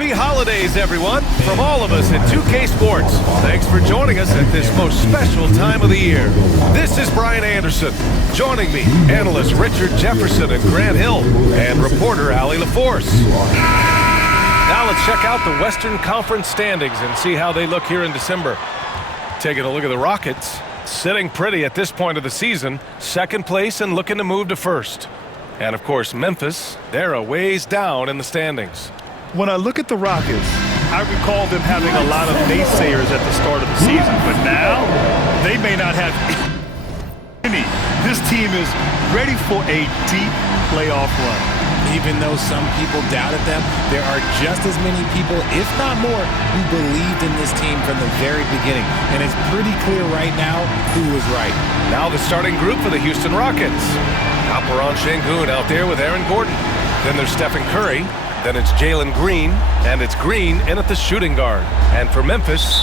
Happy holidays, everyone, from all of us at 2K Sports. Thanks for joining us at this most special time of the year. This is Brian Anderson. Joining me, analysts Richard Jefferson and Grant Hill, and reporter Allie LaForce. Now let's check out the Western Conference standings and see how they look here in December. Taking a look at the Rockets, sitting pretty at this point of the season, second place and looking to move to first. And of course, Memphis, they're a ways down in the standings. When I look at the Rockets, I recall them having a lot of naysayers at the start of the season, but now they may not have any. This team is ready for a deep playoff run. Even though some people doubted them, there are just as many people, if not more, who believed in this team from the very beginning. And it's pretty clear right now who was right. Now the starting group for the Houston Rockets. Alperen Sengun out there with Aaron Gordon. Then there's Stephen Curry. Then it's Jalen Green. And it's Green in at the shooting guard. And for Memphis,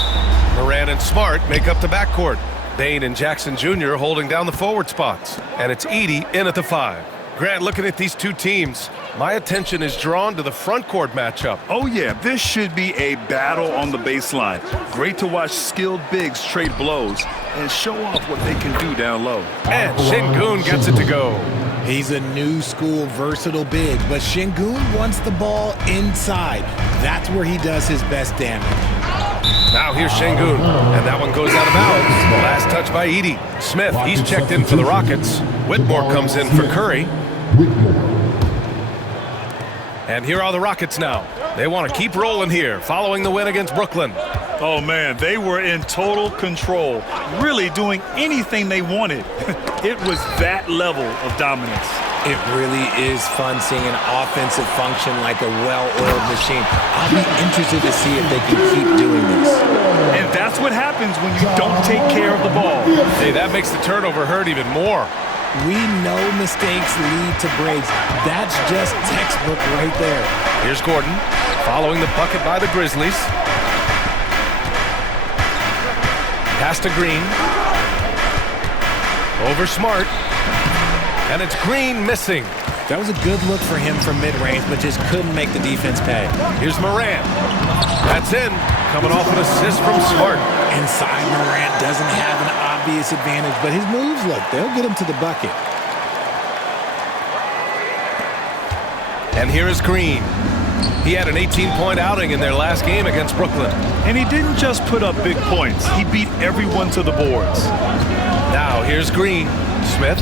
Morant and Smart make up the backcourt. Bane and Jackson Jr. holding down the forward spots. And it's Edey in at the 5. Grant, looking at these two teams, my attention is drawn to the front court matchup. Oh yeah, this should be a battle on the baseline. Great to watch skilled bigs trade blows and show off what they can do down low. And Sengun gets it to go. He's a new school versatile big, but Sengun wants the ball inside. That's where he does his best damage. Now here's Sengun, and that one goes out of bounds. Last touch by Edey. Smith, he's checked in for the Rockets. Whitmore comes in for Curry. And here are the Rockets now. They want to keep rolling here, following the win against Brooklyn. Oh man, they were in total control, really doing anything they wanted. It was that level of dominance. It really is fun seeing an offensive function like a well-oiled machine. I'll be interested to see if they can keep doing this. And that's what happens when you don't take care of the ball. Hey, that makes the turnover hurt even more. We know mistakes lead to breaks. That's just textbook right there. Here's Gordon, following the bucket by the Grizzlies. Pass to Green. Over Smart. And it's Green missing. That was a good look for him from mid-range, but just couldn't make the defense pay. Here's Morant. That's in. Coming off an assist from Smart. Inside, Morant doesn't have an obvious advantage, but his moves, look, they'll get him to the bucket. And here is Green. He had an 18-point outing in their last game against Brooklyn. And he didn't just put up big points. He beat everyone to the boards. Now here's Green. Smith.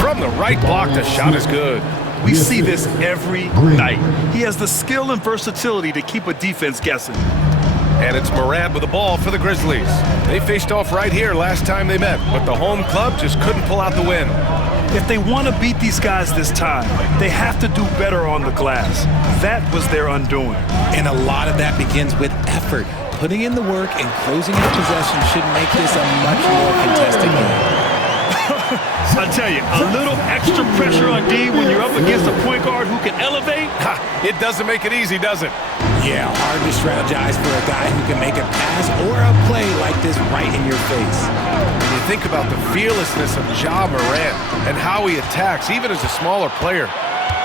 From the right block, the shot is good. We see this every night. He has the skill and versatility to keep a defense guessing. And it's Morant with the ball for the Grizzlies. They faced off right here last time they met, but the home club just couldn't pull out the win. If they want to beat these guys this time, they have to do better on the glass. That was their undoing. And a lot of that begins with effort. Putting in the work and closing out possession should make this a much more contested game. I tell you, a little extra pressure on D when you're up against a point guard who can elevate. It doesn't make it easy, does it? Yeah, hard to strategize for a guy who can make a pass or a play like this right in your face. When you think about the fearlessness of Ja Morant and how he attacks, even as a smaller player.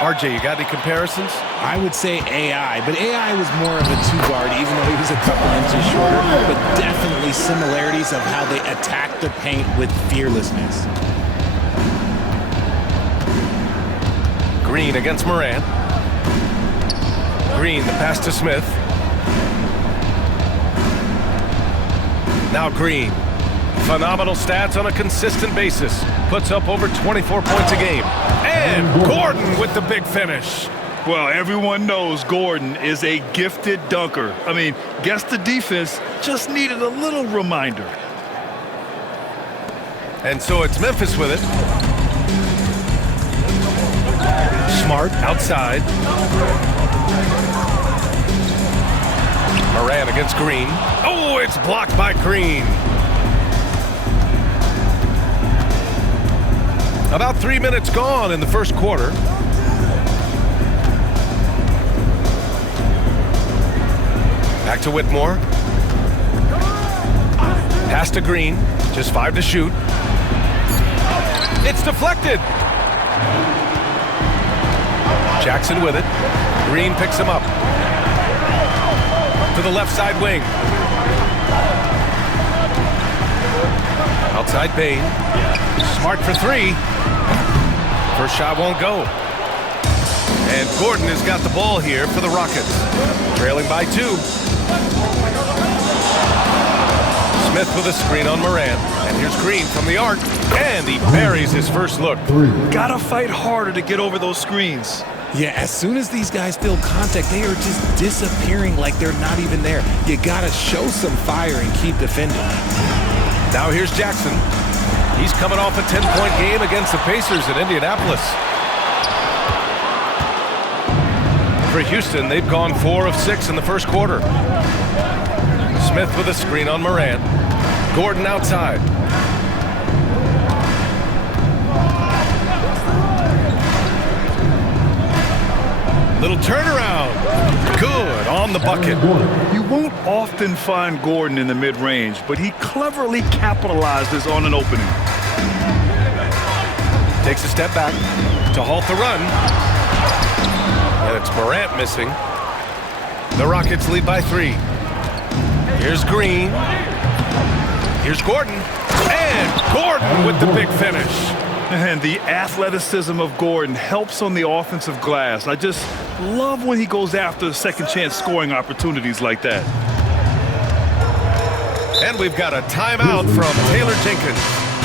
RJ, you got any comparisons? I would say AI, but AI was more of a two-guard, even though he was a couple inches shorter, but definitely similarities of how they attack the paint with fearlessness. Green against Morant. Green, the pass to Smith. Now Green. Phenomenal stats on a consistent basis. Puts up over 24 points a game. And Gordon with the big finish. Well, everyone knows Gordon is a gifted dunker. I mean, guess the defense just needed a little reminder. And so it's Memphis with it. Smart outside. Morant against Green. Oh, it's blocked by Green. About 3 minutes gone in the first quarter. Back to Whitmore. Pass to Green. Just 5 to shoot. It's deflected. Jackson with it. Green picks him up. to the left side wing. Outside Bain. Smart for three. First shot won't go. And Gordon has got the ball here for the Rockets. Trailing by 2. Smith with a screen on Morant. And here's Green from the arc. And he buries his first look. Gotta fight harder to get over those screens. Yeah, as soon as these guys feel contact, they are just disappearing like they're not even there. You gotta show some fire and keep defending. Now here's Jackson. He's coming off a 10-point game against the Pacers in Indianapolis. For Houston, they've gone 4 of 6 in the first quarter. Smith with a screen on Morant. Gordon outside. Little turnaround. Good on the bucket. You won't often find Gordon in the mid-range, but he cleverly capitalizes on an opening. Takes a step back to halt the run. And it's Morant missing. The Rockets lead by 3. Here's Green. Here's Gordon. And Gordon with the big finish. And the athleticism of Gordon helps on the offensive glass. I just love when he goes after second chance scoring opportunities like that. And we've got a timeout from Taylor Jenkins.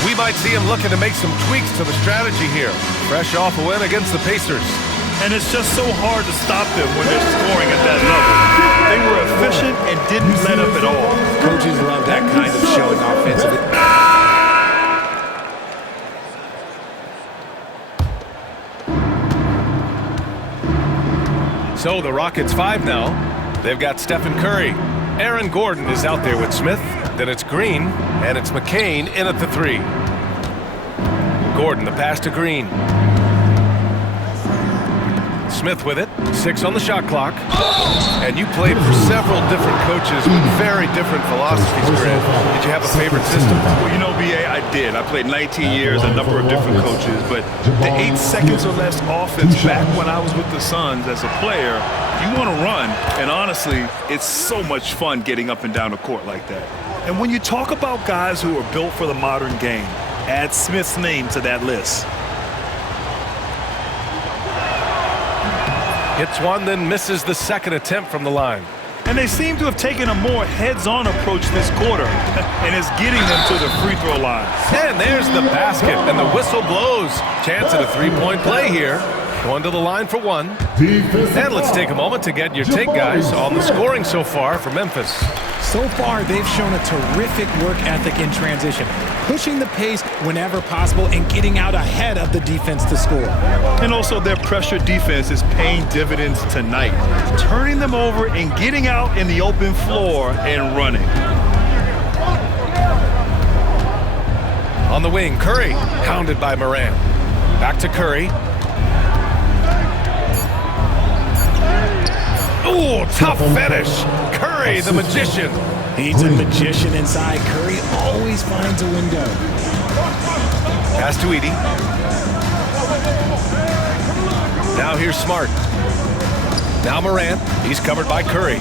We might see him looking to make some tweaks to the strategy here. Fresh off a win against the Pacers. And it's just so hard to stop them when they're scoring at that level. They were efficient and didn't let up at all. Coaches love that kind of showing offensively. So the Rockets 5 now. They've got Stephen Curry. Aaron Gordon is out there with Smith. Then it's Green, and it's McCain in at the 3. Gordon, the pass to Green. Smith with it. 6 on the shot clock. And you played for several different coaches with very different philosophies, Grant. Did you have a favorite system? Well, you know, B.A., I did. I played 19 years, a number of different coaches, but the 8 seconds or less offense back when I was with the Suns as a player, you want to run, and honestly, it's so much fun getting up and down the court like that. And when you talk about guys who are built for the modern game, add Smith's name to that list. Hits one, then misses the second attempt from the line. And they seem to have taken a more heads-on approach this quarter, and it's getting them to the free throw line. And there's the basket, and the whistle blows. Chance at a 3-point play here. Going to the line for 1. And let's take a moment to get your take, guys, on the scoring so far for Memphis. So far, they've shown a terrific work ethic in transition, pushing the pace whenever possible and getting out ahead of the defense to score. And also their pressure defense is paying dividends tonight, turning them over and getting out in the open floor and running. On the wing, Curry, hounded by Morant. Back to Curry. Ooh, tough finish. Curry, the magician. He's a magician inside. Curry always finds a window. Pass to Edey. Now here's Smart. Now Morant. He's covered by Curry.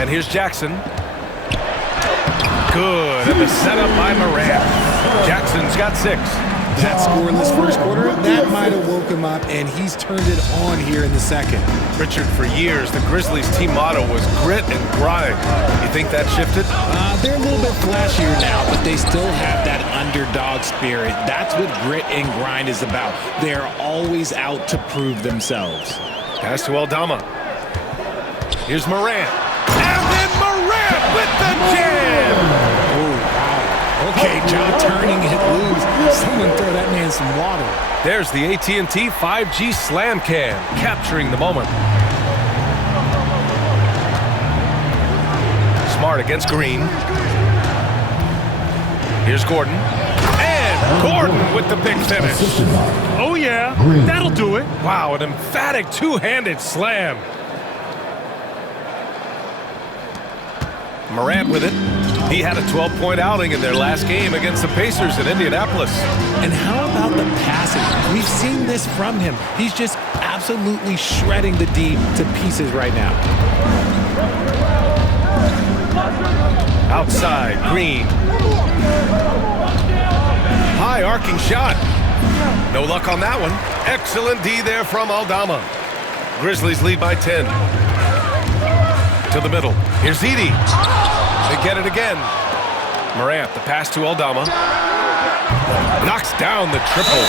And here's Jackson. Good. And the setup by Morant. Jackson's got 6. That scoreless first quarter, that might have woke him up, and he's turned it on here in the second. Richard, for years, the Grizzlies' team motto was grit and grind. You think that shifted? They're a little bit flashier now, but they still have that underdog spirit. That's what grit and grind is about. They're always out to prove themselves. Pass to Aldama. Here's Morant. And then Morant with the jam! Oh, wow. Okay, John turning it loose. Someone throw that man some water. There's the AT&T 5G Slam Cam, capturing the moment. Smart against Green. Here's Gordon. And Gordon with the big finish. Oh, yeah, that'll do it. Wow, an emphatic two-handed slam. Morant with it. He had a 12-point outing in their last game against the Pacers in Indianapolis. And how about the passing? We've seen this from him. He's just absolutely absolutely shredding the D to pieces right now. Outside, Green. High arcing shot. No luck on that one. Excellent D there from Aldama. Grizzlies lead by 10. To the middle. Here's Edey. They get it again. Morant, the pass to Aldama. Knocks down the triple.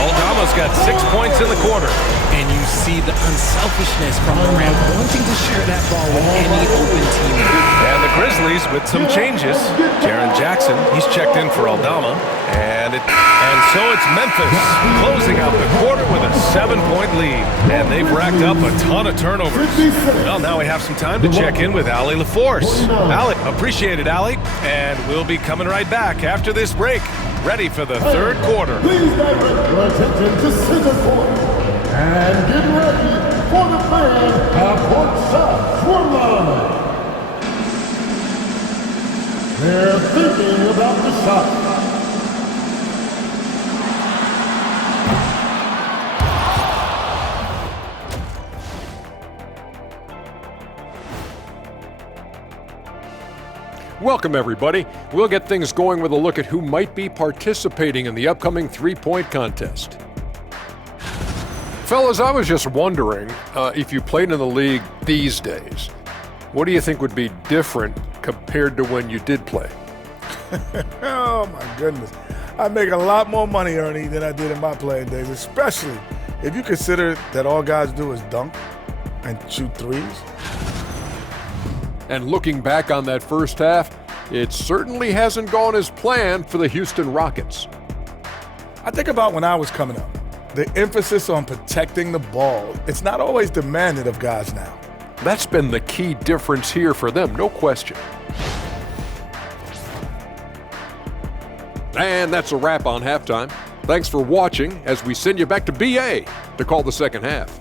Aldama's got 6 points in the quarter. And you see the unselfishness from Morant wanting to share that ball with any open teammate. And the Grizzlies with some changes. Jaren Jackson, he's checked in for Aldama. And so it's Memphis closing out the quarter with a 7-point lead. And they've racked up a ton of turnovers. Well, now we have some time to check in with Allie LaForce. Allie, appreciate it, Allie. And we'll be coming right back after this break. Ready for the third quarter. Please direct your attention to center court. And get ready for the fan half-court shots for live. They're thinking about the shot. Welcome, everybody. We'll get things going with a look at who might be participating in the upcoming three-point contest. Fellas, I was just wondering if you played in the league these days, what do you think would be different compared to when you did play? Oh, my goodness. I make a lot more money, Ernie, than I did in my playing days, especially if you consider that all guys do is dunk and shoot threes. And looking back on that first half, it certainly hasn't gone as planned for the Houston Rockets. I think about when I was coming up, the emphasis on protecting the ball. It's not always demanded of guys now. That's been the key difference here for them, no question. And that's a wrap on halftime. Thanks for watching as we send you back to BA to call the second half.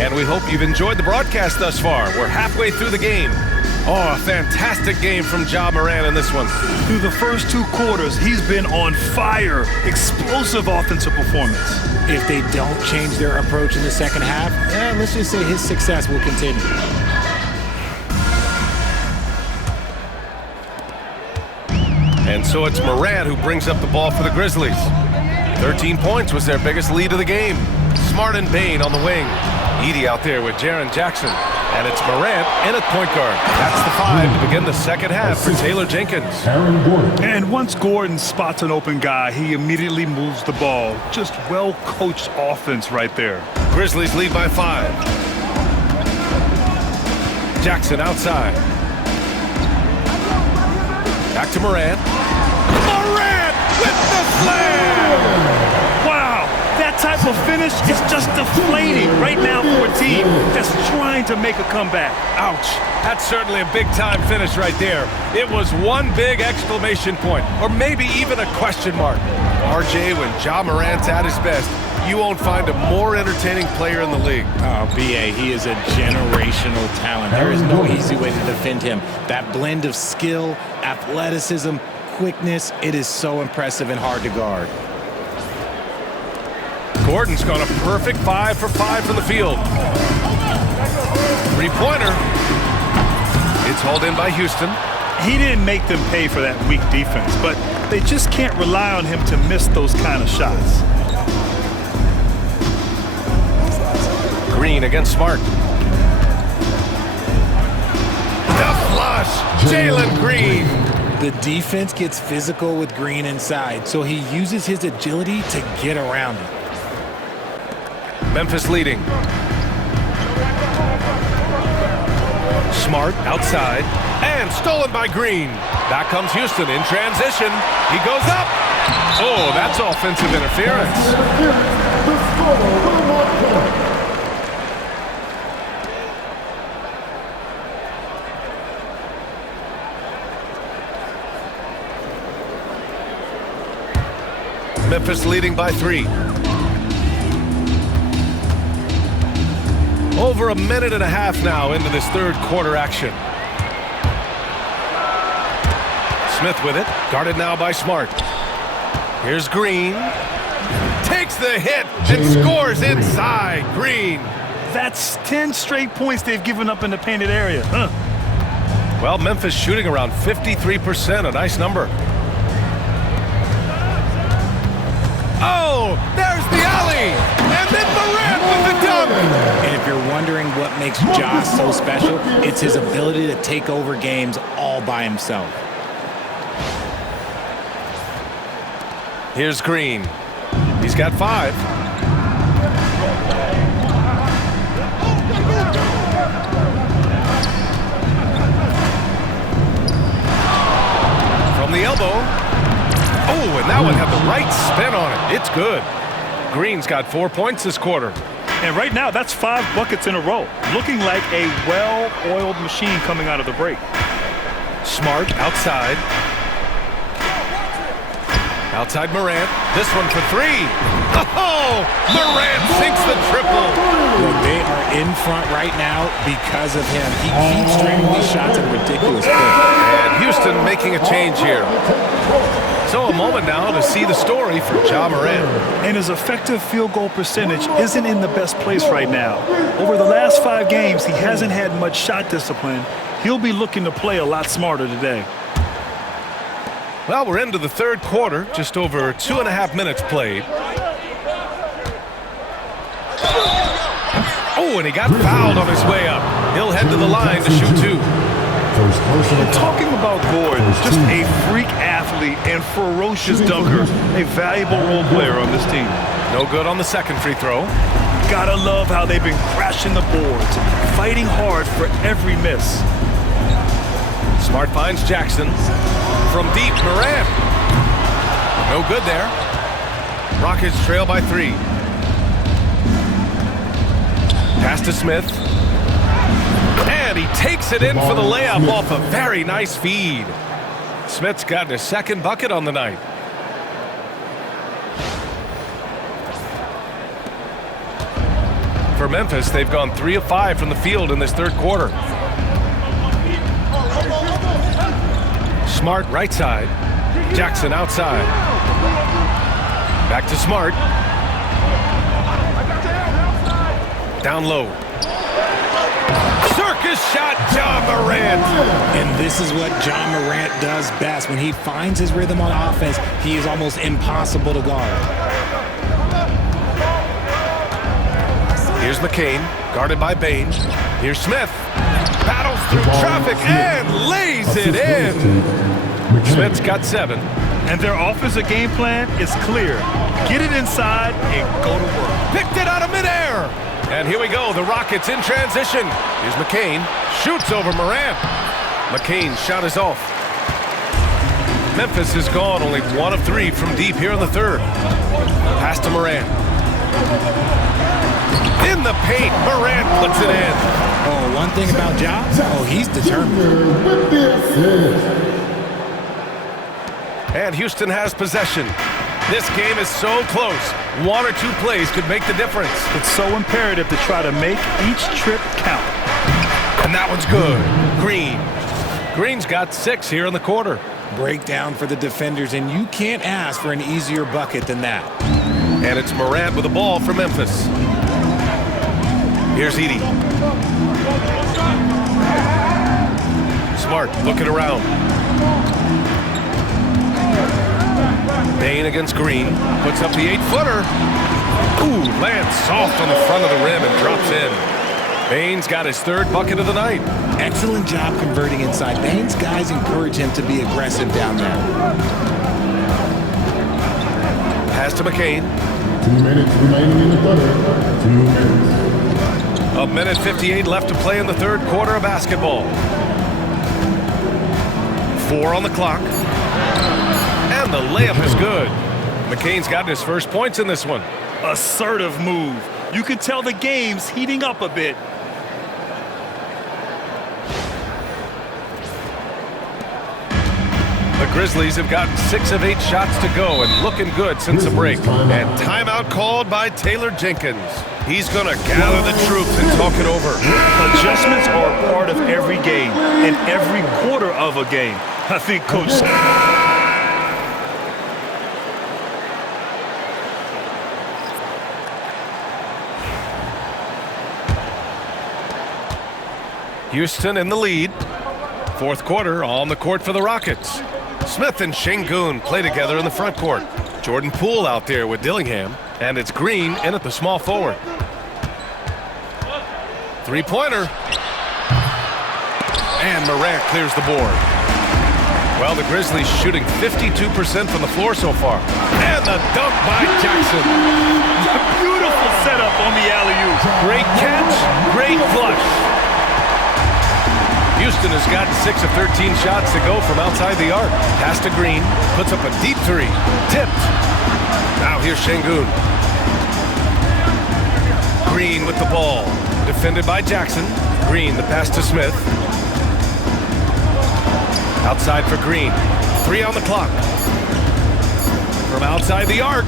And we hope you've enjoyed the broadcast thus far. We're halfway through the game. Oh, a fantastic game from Ja Morant in this one. Through the first two quarters, he's been on fire. Explosive offensive performance. If they don't change their approach in the second half, let's just say his success will continue. And so it's Morant who brings up the ball for the Grizzlies. 13 points was their biggest lead of the game. Smart and Bane on the wing. Edey out there with Jaren Jackson. And it's Morant in at point guard. That's the 5 to begin the second half for Taylor Jenkins. And once Gordon spots an open guy, he immediately moves the ball. Just well-coached offense right there. Grizzlies lead by 5. Jackson outside. Back to Morant. Morant with the slam! Wow, that type of finish is just deflating right now for a team that's trying to make a comeback. Ouch. That's certainly a big-time finish right there. It was one big exclamation point, or maybe even a question mark. RJ, when Ja Morant's at his best, you won't find a more entertaining player in the league. Oh, B.A., he is a generational talent. There is no easy way to defend him. That blend of skill, athleticism, quickness, it is so impressive and hard to guard. Gordon's got a perfect 5 for 5 from the field. Three-pointer. It's hauled in by Houston. He didn't make them pay for that weak defense, but they just can't rely on him to miss those kind of shots. Green against Smart. The flush. Jalen Green. The defense gets physical with Green inside, so he uses his agility to get around it. Memphis leading. Smart outside. And stolen by Green. Back comes Houston in transition. He goes up. Oh, that's offensive interference. Memphis leading by 3. Over a minute and a half now into this third quarter action. Smith with it. Guarded now by Smart. Here's Green. Takes the hit and scores inside. Green. That's 10 straight points they've given up in the painted area. Well, Memphis shooting around 53%. A nice number. Oh, there's the alley. And then Morant with the dunk. And if you're wondering what makes Ja so special, it's his ability to take over games all by himself. Here's Green. He's got 5. From the elbow. Oh, and that one had the right spin on it. It's good. Green's got 4 points this quarter. And right now, that's 5 buckets in a row. Looking like a well-oiled machine coming out of the break. Smart outside. Outside Morant. This one for 3. Oh! Morant sinks the triple. Look, they are in front right now because of him. He keeps draining these shots at a ridiculous clip. And Houston making a change here. So a moment now to see the story for Ja Morant. And his effective field goal percentage isn't in the best place right now. Over the last 5 games, he hasn't had much shot discipline. He'll be looking to play a lot smarter today. Well, we're into the third quarter, just over 2.5 minutes played. Oh, and he got fouled on his way up. He'll head to the line to shoot 2. Talking about Gordon, just a freak athlete and ferocious dunker, a valuable role player on this team. No good on the second free throw. Gotta love how they've been crashing the boards, fighting hard for every miss. Smart finds Jackson. From deep, Morant. No good there. Rockets trail by 3. Pass to Smith. And he takes it in for the layup off a very nice feed. Smith's gotten his second bucket on the night. For Memphis, they've gone 3 of 5 from the field in this third quarter. Smart right side. Jackson outside. Back to Smart. Down low. Circus shot, Ja Morant. And this is what Ja Morant does best. When he finds his rhythm on offense, he is almost impossible to guard. Here's McCain, guarded by Bane. Here's Smith. Battles through traffic and lays it in. Smith's got 7. And their offensive game plan is clear. Get it inside and go to work. Picked it out of midair. And here we go, the Rockets in transition. Here's McCain, shoots over Morant. McCain's shot is off. Memphis has gone only 1 of 3 from deep here in the third. Pass to Morant. In the paint, Morant puts it in. Oh, one thing about Ja, he's determined. And Houston has possession. This game is so close. 1 or 2 plays could make the difference. It's so imperative to try to make each trip count. And that one's good. Green. Green's got 6 here in the quarter. Breakdown for the defenders, and you can't ask for an easier bucket than that. And it's Morant with the ball for Memphis. Here's Edey. Smart looking around. Bane against Green. Puts up the 8-footer. Ooh, lands soft on the front of the rim and drops in. Bane's got his 3rd bucket of the night. Excellent job converting inside. Bane's guys encourage him to be aggressive down there. Pass to McCain. 2 minutes remaining in the third. 2 minutes. A minute 58 left to play in the third quarter of basketball. 4 on the clock. And the layup is good. McCain's gotten his first points in this one. Assertive move. You can tell the game's heating up a bit. The Grizzlies have gotten 6 of 8 shots to go and looking good since the break. And timeout called by Taylor Jenkins. He's going to gather the troops and talk it over. Adjustments are a part of every game and every quarter of a game. I think Coach... Houston in the lead. Fourth quarter on the court for the Rockets. Smith and Şengün play together in the front court. Jordan Poole out there with Dillingham. And it's Green in at the small forward. Three-pointer. And Morant clears the board. Well, the Grizzlies shooting 52% from the floor so far. And the dunk by Jackson. Beautiful setup on the alley-oop. Great catch, great flush. Houston has gotten 6 of 13 shots to go from outside the arc. Pass to Green, puts up a deep three. Tipped. Now here's Şengün. Green with the ball. Defended by Jackson. Green, the pass to Smith. Outside for Green. 3 on the clock. From outside the arc.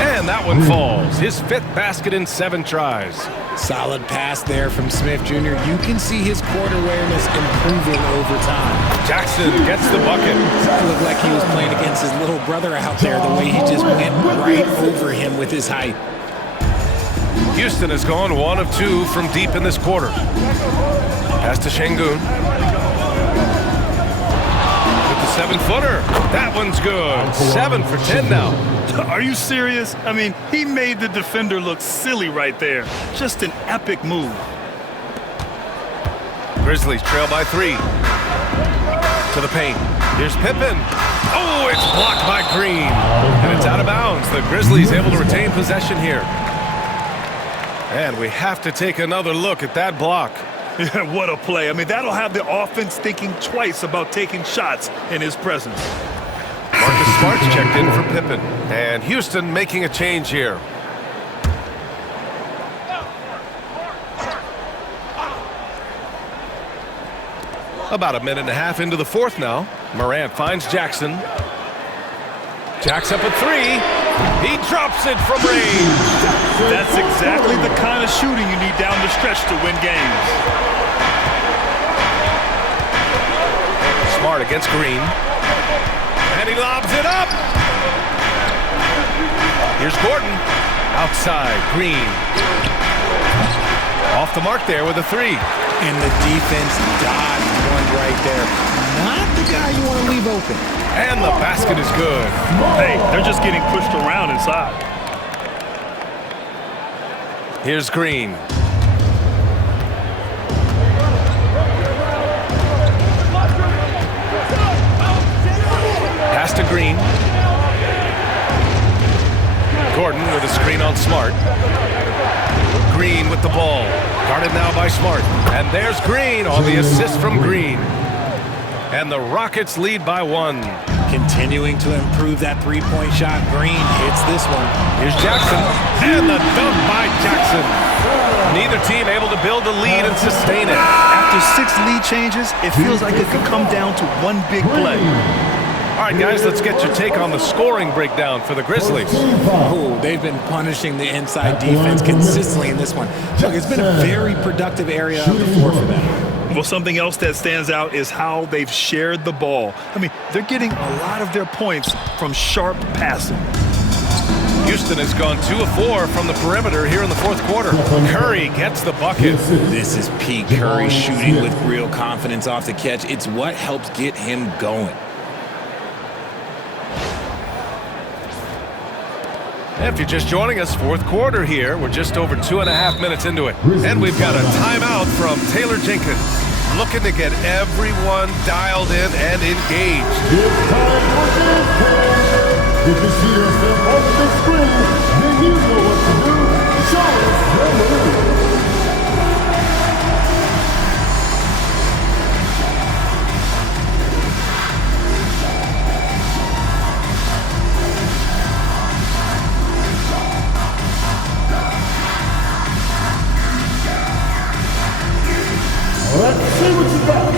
And that one falls. His 5th basket in 7 tries. Solid pass there from Smith Jr. You can see his court awareness improving over time. Jackson gets the bucket. It looked like he was playing against his little brother out there, the way he just went right over him with his height. Houston has gone 1 of 2 from deep in this quarter. Pass to Şengün. With the 7-footer. That one's good. 7 for 10 now. Are you serious? I mean, he made the defender look silly right there. Just an epic move. Grizzlies trail by 3. To the paint. Here's Pippen. Oh, it's blocked by Green. And it's out of bounds. The Grizzlies able to retain possession here. And we have to take another look at that block. Yeah, what a play. I mean, that'll have the offense thinking twice about taking shots in his presence. Marcus Smart's checked in for Pippen. And Houston making a change here. About a minute and a half into the fourth now. Morant finds Jackson. Jacks up a 3. He drops it from range. That's exactly the kind of shooting you need down the stretch to win games. Smart against Green. And he lobs it up. Here's Gordon. Outside, Green. Off the mark there with a 3. And the defense dodged one right there. Not the guy you want to leave open. And the basket is good. Hey, they're just getting pushed around inside. Here's Green. Pass to Green. Gordon with a screen on Smart. Green with the ball. Guarded now by Smart. And there's Green on the assist from Green. And the Rockets lead by 1. Continuing to improve that three-point shot. Green hits this one. Here's Jackson. And the dunk by Jackson. Neither team able to build the lead and sustain it. After 6 lead changes, it feels like it could come down to one big play. All right, guys, let's get your take on the scoring breakdown for the Grizzlies. Oh, they've been punishing the inside defense consistently in this one. Look, it's been a very productive area of the floor for them. Well, something else that stands out is how they've shared the ball. I mean, they're getting a lot of their points from sharp passing. Houston has gone 2 of 4 from the perimeter here in the fourth quarter. Curry gets the bucket. This is Pete Curry shooting with real confidence off the catch. It's what helps get him going. If you're just joining us, fourth quarter here. We're just over 2.5 minutes into it. And we've got a timeout from Taylor Jenkins. Looking to get everyone dialed in and engaged. It's time for game. If you see yourself on the screen, then you know what to do. Show us your move. Let's see what you got.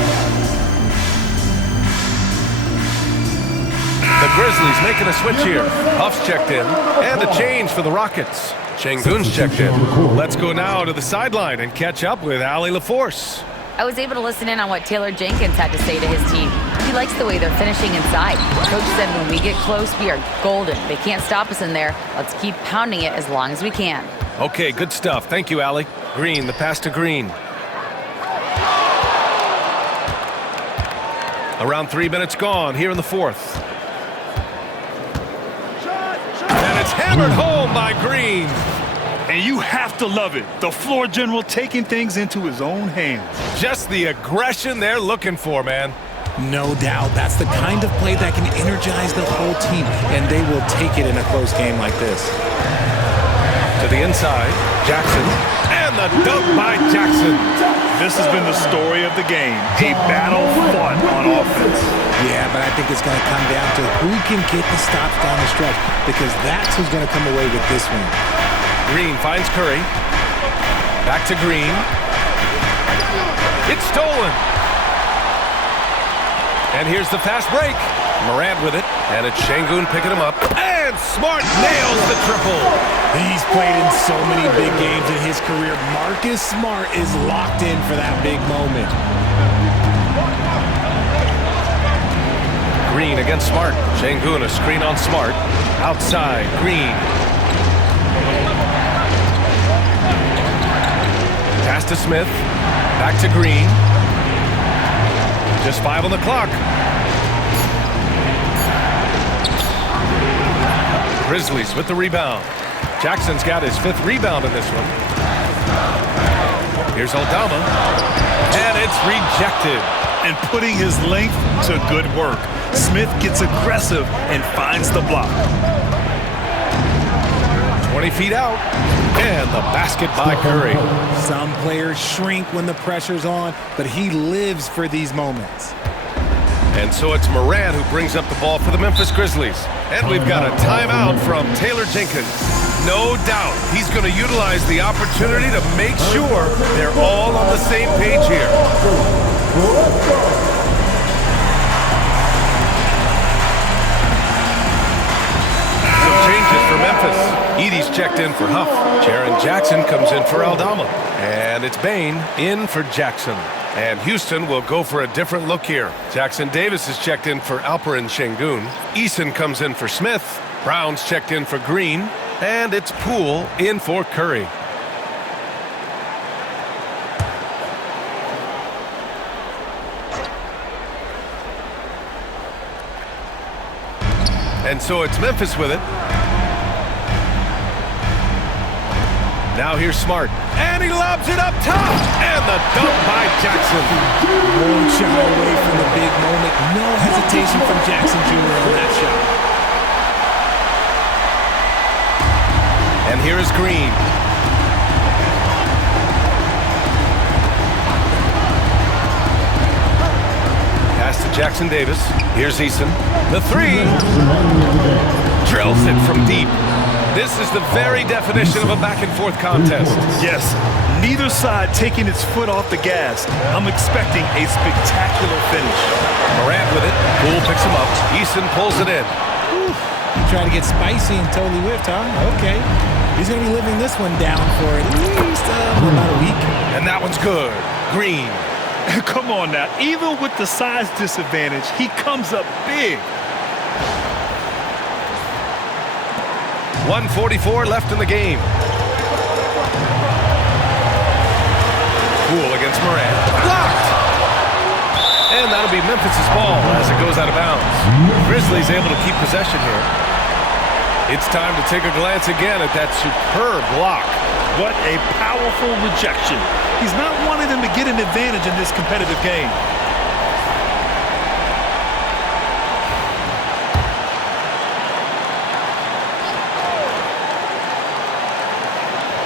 The Grizzlies making a switch here. Huff's checked in, and a change for the Rockets. Şengün's checked in. Let's go now to the sideline and catch up with Allie LaForce. I was able to listen in on what Taylor Jenkins had to say to his team. He likes the way they're finishing inside. Coach said when we get close, we are golden. They can't stop us in there. Let's keep pounding it as long as we can. Okay, good stuff. Thank you, Allie. Green, the pass to Green. Around 3 minutes gone here in the fourth. And it's hammered home by Green. And you have to love it. The floor general taking things into his own hands. Just the aggression they're looking for, man. No doubt. That's the kind of play that can energize the whole team, and they will take it in a close game like this. To the inside, Jackson. And the dunk by Jackson. This has been the story of the game. A battle fought on offense. Yeah, but I think it's going to come down to who can get the stops down the stretch, because that's who's going to come away with this one. Green finds Curry. Back to Green. It's stolen. And here's the fast break. Morant with it. And it's Şengün picking him up. And Smart nails the triple. He's played in so many big games in his career. Marcus Smart is locked in for that big moment. Green against Smart. Şengün, a screen on Smart. Outside, Green. Pass to Smith. Back to Green. Just 5 on the clock. Grizzlies with the rebound. Jackson's got his 5th rebound in this one. Here's Aldama. And it's rejected. And putting his length to good work. Smith gets aggressive and finds the block. 20 feet out. And the basket by Curry. Some players shrink when the pressure's on, but he lives for these moments. And so it's Morant who brings up the ball for the Memphis Grizzlies. And we've got a timeout from Taylor Jenkins. No doubt he's going to utilize the opportunity to make sure they're all on the same page here. Some changes for Memphis. Edey's checked in for Huff. Jaren Jackson comes in for Aldama. And it's Bane in for Jackson. And Houston will go for a different look here. Jackson Davis is checked in for Alperen Şengün. Eason comes in for Smith. Brown's checked in for Green. And it's Poole in for Curry. And so it's Memphis with it. Now here's Smart. And he lobs it up top. And the dunk by Jackson. Won't shy away from the big moment. No hesitation from Jackson Jr. on that shot. And here is Green. Pass to Jackson Davis. Here's Eason. The 3. Drills it from deep. This is the very definition of a back-and-forth contest. Yes, neither side taking its foot off the gas. I'm expecting a spectacular finish. Morant with it. Poole picks him up. Eason pulls it in. Try to get spicy and totally whipped, huh? Okay. He's going to be living this one down for at least about a week. And that one's good. Green. Come on now. Even with the size disadvantage, he comes up big. 1:44 left in the game. Poole against Morant. Blocked! And that'll be Memphis' ball as it goes out of bounds. Grizzlies able to keep possession here. It's time to take a glance again at that superb block. What a powerful rejection. He's not wanting them to get an advantage in this competitive game.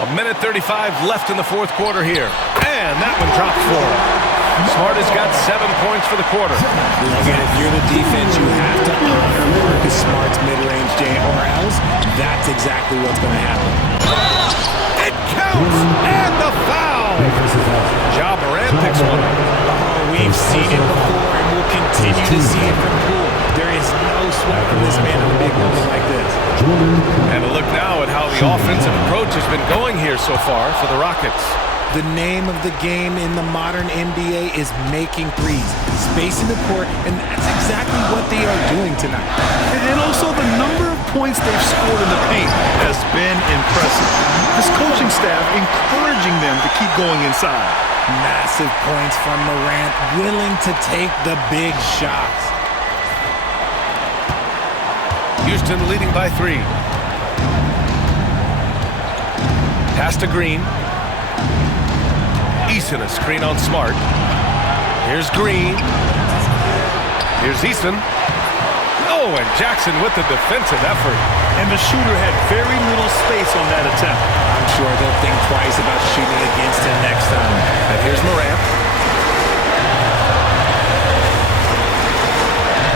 A minute 35 left in the fourth quarter here. And that one drops for him. Smart has got 7 points for the quarter. Again, if you're the defense, you have to honor Marcus Smart's mid-range game, or else that's exactly what's going to happen. It counts! And the foul! Ja Morant picks one up. We've seen it before, and we'll continue to see it from Poole. There is no sweat from this man in a big moment like this. And a look now at how the offensive approach has been going here so far for the Rockets. The name of the game in the modern NBA is making threes, spacing the court, and that's exactly what they are doing tonight. And also the number of points they've scored in the paint has been impressive. This coaching staff encouraging them to keep going inside. Massive points from Morant, willing to take the big shots. Houston leading by 3. Pass to Green. Eason, a screen on Smart. Here's Green. Here's Eason. Oh, and Jackson with the defensive effort. And the shooter had very little space on that attempt. I'm sure they'll think twice about shooting against him next time. And here's Morant.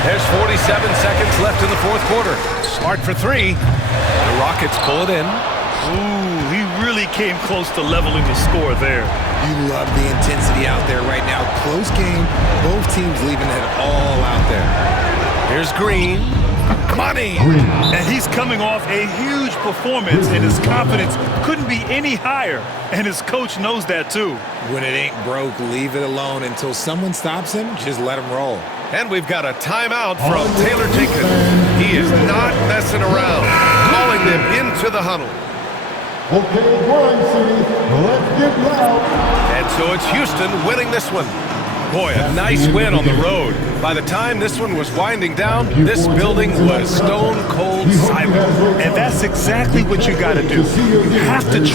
There's 47 seconds left in the fourth quarter. Smart for 3. The Rockets pull it in. Ooh, he really came close to leveling the score there. You love the intensity out there right now. Close game, both teams leaving it all out there. Here's Green. Money! And he's coming off a huge performance, and his confidence couldn't be any higher. And his coach knows that too. When it ain't broke, leave it alone. Until someone stops him, just let him roll. And we've got a timeout from Taylor Jenkins. He is not messing around, calling them into the huddle. Okay, Grind City, let's get loud. And so it's Houston winning this one. Boy, a nice win on the road. By the time this one was winding down, this building was stone cold silent. And that's exactly what you got to do. You have to try.